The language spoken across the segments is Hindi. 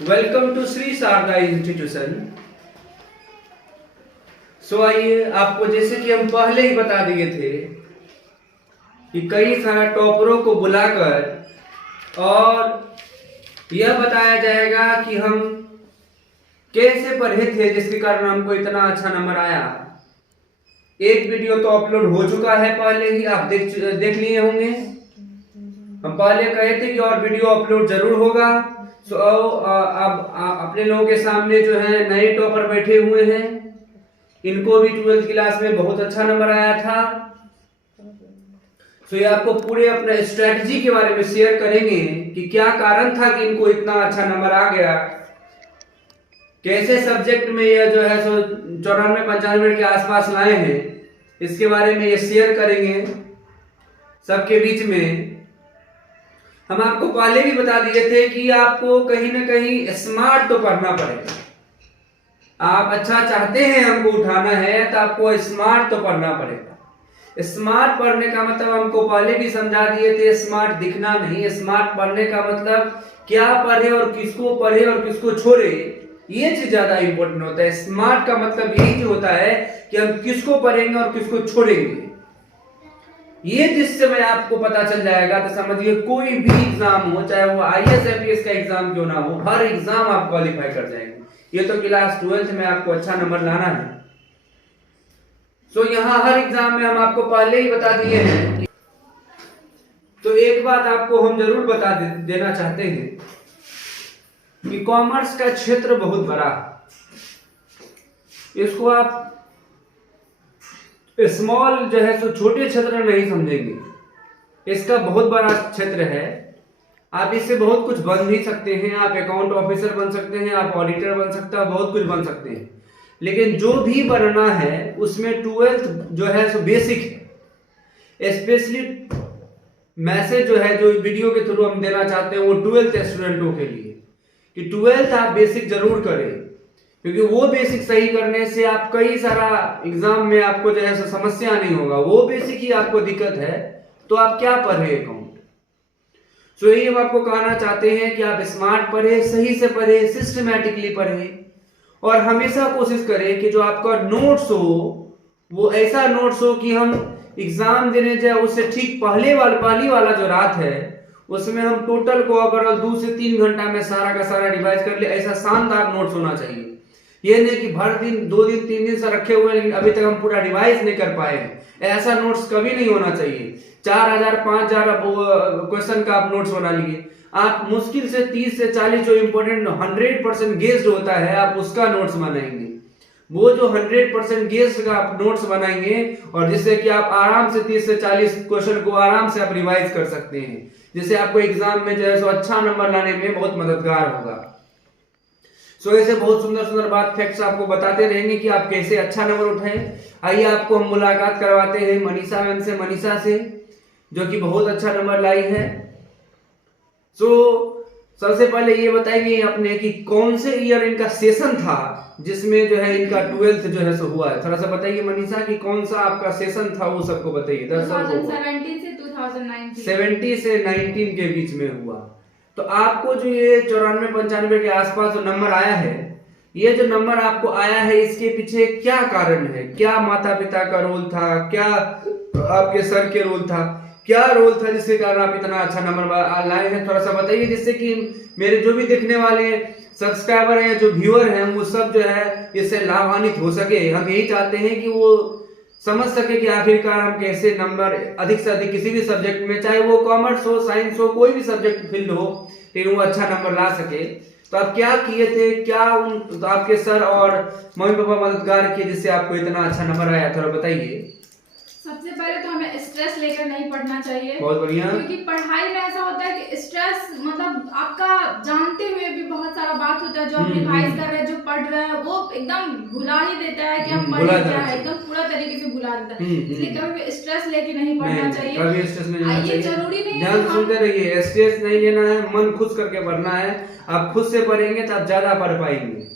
Welcome to Shri Sharda institution. So आइए, आपको जैसे कि हम पहले ही बता दिए थे कि कई सारे टॉपरों को बुलाकर और यह बताया जाएगा कि हम कैसे पढ़े थे जिसके कारण हमको इतना अच्छा नंबर आया। एक वीडियो तो अपलोड हो चुका है, पहले ही आप देख लिए होंगे। हम पहले कहे थे कि और वीडियो अपलोड जरूर होगा। सो अब अपने लोगों के सामने जो है नए टॉपर बैठे हुए हैं, इनको भी 12th क्लास में बहुत अच्छा नंबर आया था। सो ये आपको पूरे अपने स्ट्रेटजी के बारे में शेयर करेंगे कि क्या कारण था कि इनको इतना अच्छा नंबर आ गया, कैसे सब्जेक्ट में यह जो है 94-95 के आसपास लाए हैं, इसके बारे में ये शेयर करेंगे सबके बीच में। हम आपको पहले भी बता दिए थे कि आपको कहीं ना कहीं स्मार्ट तो पढ़ना पड़ेगा। आप अच्छा चाहते हैं हमको उठाना है तो आपको स्मार्ट तो पढ़ना पड़ेगा। स्मार्ट पढ़ने का मतलब हमको पहले भी समझा दिए थे, स्मार्ट दिखना नहीं। स्मार्ट पढ़ने का मतलब क्या पढ़े और किसको पढ़े और किसको छोड़े, ये चीज ज्यादा इंपॉर्टेंट होता है। स्मार्ट का मतलब यही होता है कि हम किसको पढ़ेंगे और किसको छोड़ेंगे। ये जिस समय आपको पता चल जाएगा तो समझिए कोई भी एग्जाम हो, चाहे वो IAS IPS का एग्जाम क्यों ना हो, हर एग्जाम आप क्वालिफाई कर जाएंगे। ये तो क्लास 12th में आपको अच्छा नंबर लाना है। सो यहाँ हर एग्जाम में हम आपको पहले ही बता दिए हैं। तो एक बात आपको हम जरूर बता देना चाहते हैं कि कॉमर्स का क्षेत्र बहुत बड़ा, इसको आप स्मॉल जो है सो छोटे क्षेत्र नहीं समझेंगे। इसका बहुत बड़ा क्षेत्र है। आप इससे बहुत कुछ बन भी सकते हैं। आप अकाउंट ऑफिसर बन सकते हैं, आप ऑडिटर बन सकते हैं, बहुत कुछ बन सकते हैं। लेकिन जो भी बनना है उसमें 12th जो है सो बेसिक है। स्पेशली मैसेज जो है जो वीडियो के थ्रू हम देना चाहते हैं वो 12th स्टूडेंटों के लिए कि 12th आप बेसिक जरूर करें, क्योंकि वो बेसिक सही करने से आप कई सारा एग्जाम में आपको जो है समस्या नहीं होगा। वो बेसिक ही आपको दिक्कत है तो आप क्या पढ़े अकाउंट। सो यही हम आपको कहना चाहते हैं कि आप स्मार्ट पढ़े, सही से पढ़े, सिस्टमैटिकली पढ़े और हमेशा कोशिश करें कि जो आपका नोट्स हो वो ऐसा नोट्स हो कि हम एग्जाम देने जाए उससे ठीक पहली वाला जो रात है उसमें हम टोटल को अगर 2 से 3 घंटा में सारा का सारा रिवाइज कर ले। ऐसा शानदार नोट्स होना चाहिए। ये नहीं कि भर दिन 2 दिन 3 दिन से रखे हुए लेकिन अभी तक हम पूरा रिवाइज नहीं कर पाए हैं। ऐसा नोट्स कभी नहीं होना चाहिए। 4000 5000 क्वेश्चन का आप नोट्स बना लिए। आप मुश्किल से 30 से 40 जो इंपोर्टेंट 100% गेस्ड होता है आप उसका नोट्स बनाएंगे। वो जो 100% गेस्ड का आप नोट्स बनाएंगे और जिससे कि आप आराम से 30 से 40 क्वेश्चन को आराम से आप रिवाइज कर सकते हैं, जिससे आपको एग्जाम में जो है सो अच्छा नंबर लाने में बहुत मददगार होगा। सो ऐसे बहुत सुंदर सुंदर बात फैक्ट्स आपको बताते रहेंगे कि आप कैसे अच्छा नंबर उठाएं। आइए आपको हम मुलाकात करवाते हैं मनीषा मैम से, मनीषा से जो कि बहुत अच्छा नंबर लाई है। सो सबसे पहले ये बताएंगे अपने कि कौन से ईयर इनका सेशन था जिसमें जो है इनका 12th जो है सो हुआ है। थोड़ा सा बताइए मनीषा कि कौन सा आपका सेशन था, वो सबको बताइए। 2017 से 2019 70 से 19 के बीच में हुआ। तो आपको जो ये 94-95 के आसपास जो नंबर आया है, ये जो नंबर आपको आया है इसके पीछे क्या कारण है? क्या माता पिता का रोल था, क्या आपके सर के रोल था, क्या रोल था जिसके कारण आप इतना अच्छा नंबर लाए हैं? थोड़ा सा बताइए जिससे कि मेरे जो भी देखने वाले सब्सक्राइबर हैं, जो व्यूअर हैं, वो सब जो है इससे लाभान्वित हो सके। हम यही चाहते हैं कि वो समझ सके कि आखिरकार हम कैसे नंबर अधिक से अधिक किसी भी सब्जेक्ट में, चाहे वो कॉमर्स हो, साइंस हो, कोई भी सब्जेक्ट फील्ड हो, लेकिन वो अच्छा नंबर ला सके। तो आप क्या किए थे, क्या तो आपके सर और मम्मी पापा मददगार किए जिससे आपको इतना अच्छा नंबर आया? थोड़ा बताइए। सबसे पहले तो हमें स्ट्रेस लेकर नहीं पढ़ना चाहिए। बहुत बढ़िया। क्योंकि पढ़ाई में ऐसा होता है कि स्ट्रेस मतलब आपका जानते हुए भी बहुत सारा बात होता है जो आप रिवाइज कर रहे हैं, जो पढ़ रहे हैं, वो एकदम भुला ही देता है कि हम पढ़ क्या है, एकदम पूरा तरीके से भुला देता है। इसलिए कभी स्ट्रेस लेके नहीं पढ़ना चाहिए। कभी स्ट्रेस नहीं लेना चाहिए। जरूरी नहीं है। ध्यान से सुनते रहिए, स्ट्रेस नहीं लेना है, मन खुश करके पढ़ना है। आप खुद से पढ़ेंगे तो आप ज्यादा पढ़ पाएंगे।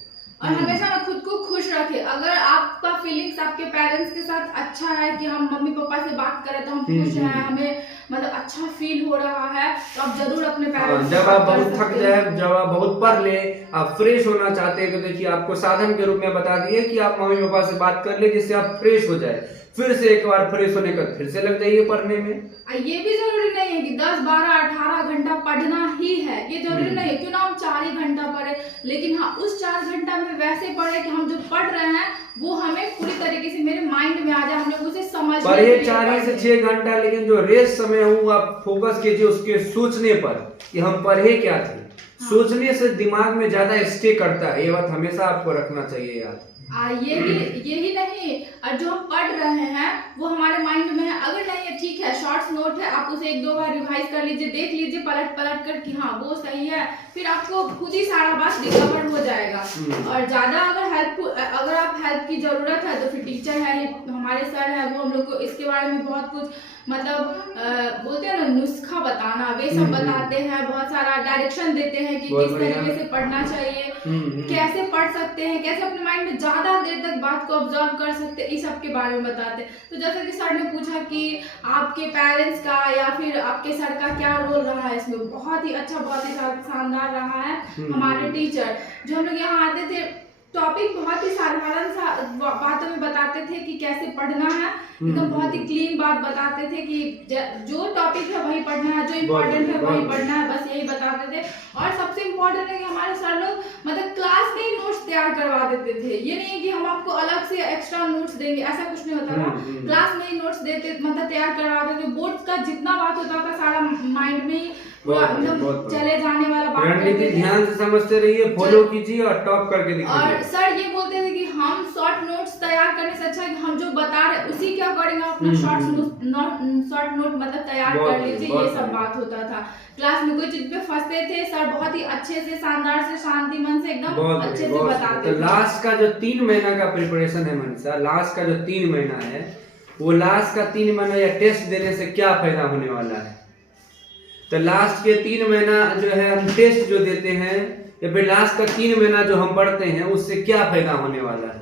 और हमेशा खुद को खुश रखे। अगर आपका फीलिंग्स आपके पेरेंट्स के साथ अच्छा है कि हम मम्मी पापा से बात करें तो हम खुश हैं, हमें मतलब अच्छा फील हो रहा है तो आप जरूर अपने पेरेंट्स जब आप बहुत थक जाए, जब आप बहुत पढ़ ले, आप फ्रेश होना चाहते हैं तो देखिए आपको साधन के रूप में बता दिए कि आप मम्मी पापा से बात कर ले जिससे आप फ्रेश हो जाए, फिर से एक बार फ्रेश होने का फिर से लग जाइए पढ़ने में। ये भी जरूरी नहीं है कि 10, 12, 18 घंटा पढ़ना ही है, ये जरूरी नहीं है, क्यों ना हम 4 ही घंटा पढ़े, लेकिन हाँ उस 4 घंटा में वैसे पढ़े कि हम जो पढ़ रहे हैं वो हमें पूरी तरीके से मेरे माइंड में आ जाए, हम लोग उसे समझ पढ़े 4 से 6 घंटा, लेकिन जो रेस्ट समय हो आप फोकस कीजिए उसके सोचने पर कि हम पढ़े क्या थे। सोचने से दिमाग में ज्यादा स्टे करता है, ये बात हमेशा आपको रखना चाहिए याद। यही नहीं, और जो हम पढ़ रहे हैं वो हमारे माइंड में है, अगर नहीं है ठीक है शॉर्ट्स नोट है, आप उसे 1-2 बार रिवाइज कर लीजिए, देख लीजिए पलट कर कि हाँ वो सही है, फिर आपको खुद ही सारा बात रिकवर हो जाएगा। और ज्यादा अगर आप हेल्प की जरूरत है तो फिर टीचर है, हमारे सर है, वो हम लोग को इसके बारे में बहुत कुछ मतलब बोलते हैं ना नुस्खा बताना, वे सब बताते हैं, बहुत सारा डायरेक्शन देते हैं कि किस तरीके से पढ़ना चाहिए, कैसे पढ़ सकते हैं, कैसे अपने माइंड में ज्यादा देर तक बात को ऑब्जर्व कर सकते हैं, इस सब के बारे में बताते हैं। तो जैसा कि सर ने पूछा कि आपके पेरेंट्स का या फिर आपके सर का क्या रोल रहा है इसमें, बहुत ही अच्छा, बहुत ही शानदार रहा है। हमारे टीचर जो हम लोग यहाँ आते थे, टॉपिक बहुत ही साधारण सा बातों में बताते थे कि कैसे पढ़ना है, एकदम बहुत ही क्लीन बात बताते थे कि जो टॉपिक है वही पढ़ना है, जो इम्पोर्टेंट है वही पढ़ना है, बस यही बताते थे। और सबसे इम्पोर्टेंट है कि हमारे सर लोग मतलब क्लास में ही नोट्स तैयार करवा देते थे, ये नहीं है कि हम आपको अलग से एक्स्ट्रा नोट्स देंगे, ऐसा कुछ नहीं होता था, क्लास में ही नोट्स देते, मतलब तैयार करवा देते। बोर्ड का जितना बात होता था सारा माइंड में ही चले जाने वाला बात रणनीति ध्यान से समझते रहिए, फॉलो कीजिए और टॉप करके दिखाइए। और सर ये बोलते थे कि हम शॉर्ट नोट्स तैयार करने से अच्छा है कि हम जो बता रहे उसी क्या करेंगे, अपना शॉर्ट नोट मतलब तैयार कर लीजिए, ये सब बात होता था। क्लास में कोई चीज पे फंसते थे, सर बहुत ही अच्छे से, शानदार से, शांति मन से एकदम अच्छे से बताते थे। तो लास्ट का जो 3 महीना का प्रिपरेशन है मनीषा, लास्ट का जो 3 महीना है, वो लास्ट का 3 महीना या टेस्ट देने से क्या फायदा होने वाला है। तो लास्ट के 3 महीना जो है हम टेस्ट जो देते हैं, या फिर लास्ट का 3 महीना जो हम पढ़ते हैं, उससे क्या फायदा होने वाला है।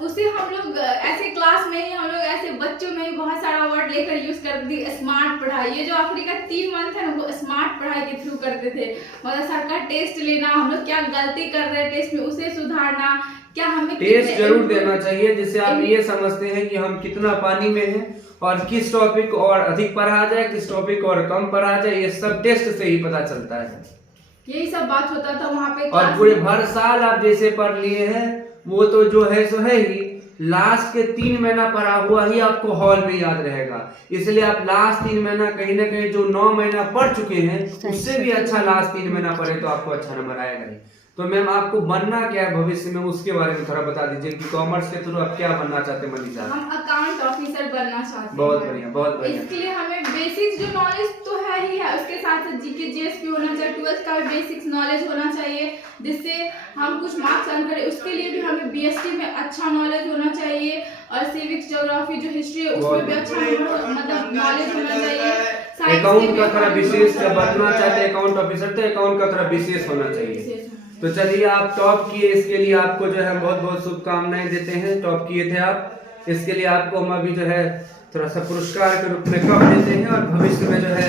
उसे हम लोग ऐसे क्लास में ही, हम लोग ऐसे बच्चों में ही बहुत सारा वर्ड लेकर यूज करते थे, स्मार्ट पढ़ाई। ये जो आखिरी का 3 मंथ है ना, वो स्मार्ट पढ़ाई के थ्रू करते थे, मतलब सर का टेस्ट लेना, हम लोग क्या गलती कर रहे हैं टेस्ट में उसे सुधारना, क्या हमें टेस्ट जरूर देना चाहिए, जिससे आप ये समझते हैं कि हम कितना पानी में हैं और किस टॉपिक और अधिक पढ़ा जाए, किस टॉपिक और कम पढ़ा जाए, ये सब टेस्ट से ही पता चलता है। यही सब बात होता था वहाँ पे। और पूरे भर साल आप जैसे पढ़ लिए हैं वो तो जो है सो है ही, लास्ट के 3 महीना पढ़ा हुआ ही आपको हॉल में याद रहेगा। इसलिए आप लास्ट 3 महीना कहीं ना कहीं जो 9 महीना पढ़ चुके हैं उससे भी अच्छा लास्ट 3 महीना पढ़े तो आपको अच्छा नंबर आएगा ही। तो मैम आपको बनना क्या है भविष्य में, उसके बारे में थोड़ा बता दीजिए कि कॉमर्स के थ्रू आप क्या बनना चाहते हैं मनीषा। हम अकाउंट ऑफिसर बनना चाहते हैं। बहुत बढ़िया, बहुत बढ़िया। इसके लिए हमें बेसिक जो नॉलेज तो है ही है, उसके साथ साथ जीके जीएस भी होना चाहिए, 12th का बेसिक्स नॉलेज होना चाहिए, जिससे हम कुछ मार्क्स अर्न करें। उसके लिए भी हमें बीएसटी में अच्छा नॉलेज होना चाहिए, और सिविक्स, ज्योग्राफी जो हिस्ट्री है उसमें भी अच्छा मतलब नॉलेज होना चाहिए। अकाउंट का थोड़ा विशेष बनना चाहते हैं अकाउंट ऑफिसर, तो अकाउंट का थोड़ा विशेष होना चाहिए। तो चलिए आप टॉप किए, इसके लिए आपको जो है बहुत बहुत शुभकामनाएं देते हैं। टॉप किए थे आप, इसके लिए आपको हम अभी जो है थोड़ा सा पुरस्कार के रूप में कप देते हैं, और भविष्य में जो है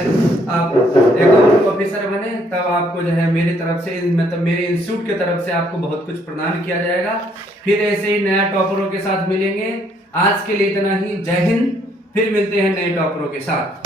आप अकाउंट ऑफिसर बने तब आपको जो है मेरी तरफ से, मतलब मेरे इंस्टीट्यूट की तरफ से आपको बहुत कुछ प्रदान किया जाएगा। फिर ऐसे ही नया टॉपरों के साथ मिलेंगे। आज के लिए इतना ही, जय हिंद। फिर मिलते हैं नए टॉपरों के साथ।